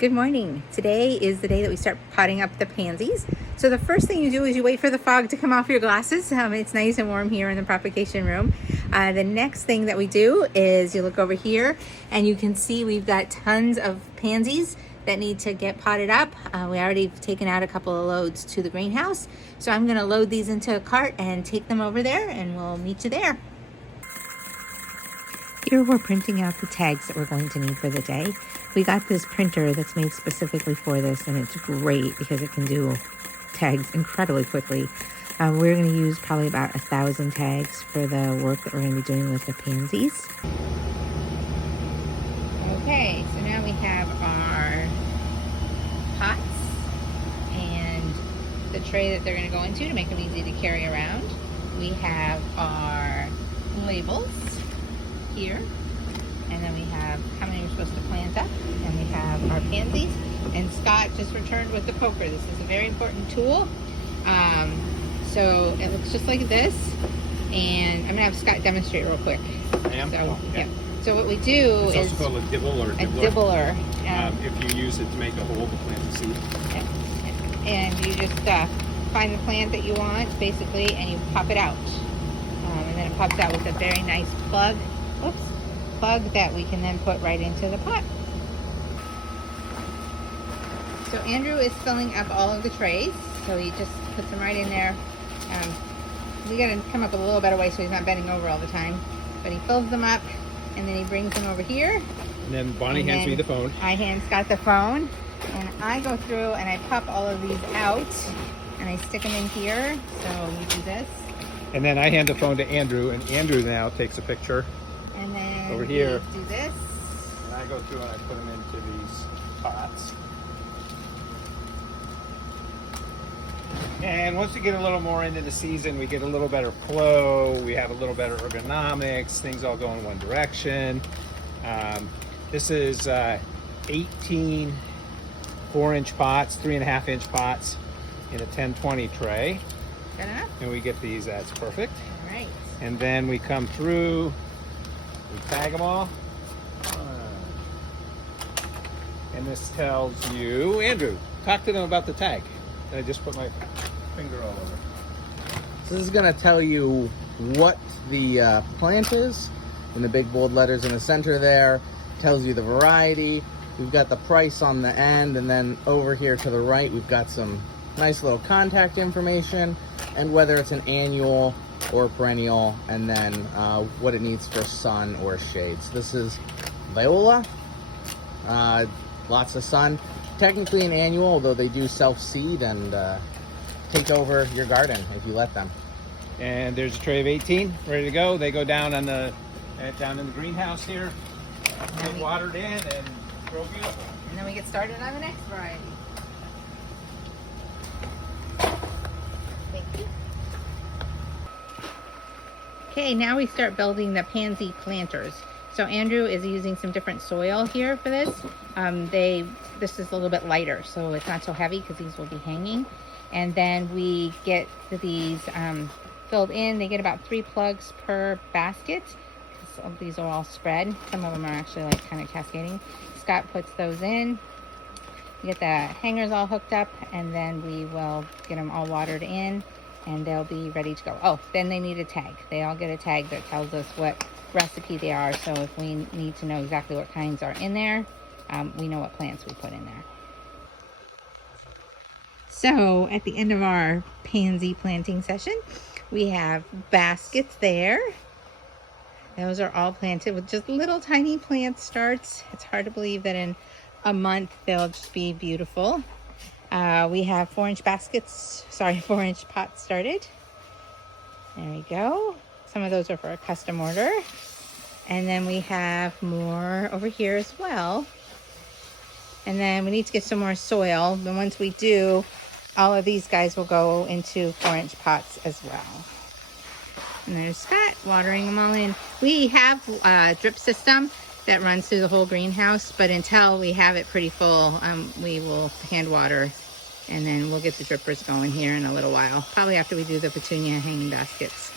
Good morning. Today is the day that we start potting up the pansies. So the first thing you do is you wait for the fog to come off your glasses. It's nice and warm here in the propagation room. The next thing that we do is you look over here and you can see we've got tons of pansies that need to get potted up. We already taken out a couple of loads to the greenhouse. So I'm gonna load these into a cart and take them over there and we'll meet you there. Here we're printing out the tags that we're going to need for the day. We got this printer that's made specifically for this, and it's great because it can do tags incredibly quickly. We're going to use probably about 1,000 tags for the work that we're going to be doing with the pansies. Okay, so now we have our pots and the tray that they're going to go into to make them easy to carry around. We have our labels here, and then we have how many we're supposed to plant up, and we have our pansies, and Scott just returned with the poker. This is a very important tool. So it looks just like this, and I'm gonna have Scott demonstrate real quick. I am? So, yeah. So what we do it's is also called a dibble or dibbler. If you use it to make a hole to plant the seed. And you just find the plant that you want, basically, and you pop it out. And then it pops out with a very nice plug that we can then put right into the pot. So Andrew is filling up all of the trays, so he just puts them right in there. We gotta come up with a little better way so he's not bending over all the time, but he fills them up and then he brings them over here. And then Bonnie hands me the phone. I hand Scott the phone, and I go through and I pop all of these out and I stick them in here. So you do this, and then I hand the phone to Andrew, and Andrew now takes a picture. And then over here, do this. And I go through and I put them into these pots. And once we get a little more into the season, we get a little better flow. We have a little better ergonomics. Things all go in one direction. This is 18 4-inch pots, 3.5-inch pots in a 10-20 tray. Good enough? And we get these, that's perfect. All right. And then we come through, we tag them all. And this tells you, Andrew, talk to them about the tag. And I just put my finger all over. So this is going to tell you what the plant is in the big bold letters in the center there. Tells you the variety. We've got the price on the end, and then over here to the right we've got some nice little contact information and whether it's an annual or perennial, and then what it needs for sun or shade. So this is viola, lots of sun. Technically an annual, although they do self-seed and take over your garden if you let them. And there's a tray of 18 ready to go. They go down on the down in the greenhouse here, get watered in, and grow beautiful. And then we get started on the next variety. Thank you. Okay, now we start building the pansy planters. So Andrew is using some different soil here for this. This is a little bit lighter, so it's not so heavy because these will be hanging. And then we get these filled in. They get about 3 plugs per basket. So these are all spread. Some of them are actually like kind of cascading. Scott puts those in. We get the hangers all hooked up, and then we will get them all watered in, and they'll be ready to go. Oh, then they need a tag. They all get a tag that tells us what recipe they are, so if we need to know exactly what kinds are in there, we know what plants we put in there. So at the end of our pansy planting session, we have baskets there. Those are all planted with just little tiny plant starts. It's hard to believe that in a month they'll just be beautiful. We have 4-inch baskets, 4-inch pots started. There we go. Some of those are for a custom order. And then we have more over here as well. And then we need to get some more soil. But once we do, all of these guys will go into 4-inch pots as well. And there's Scott watering them all in. We have a drip system that runs through the whole greenhouse, but until we have it pretty full, we will hand water, and then we'll get the drippers going here in a little while, probably after we do the petunia hanging baskets.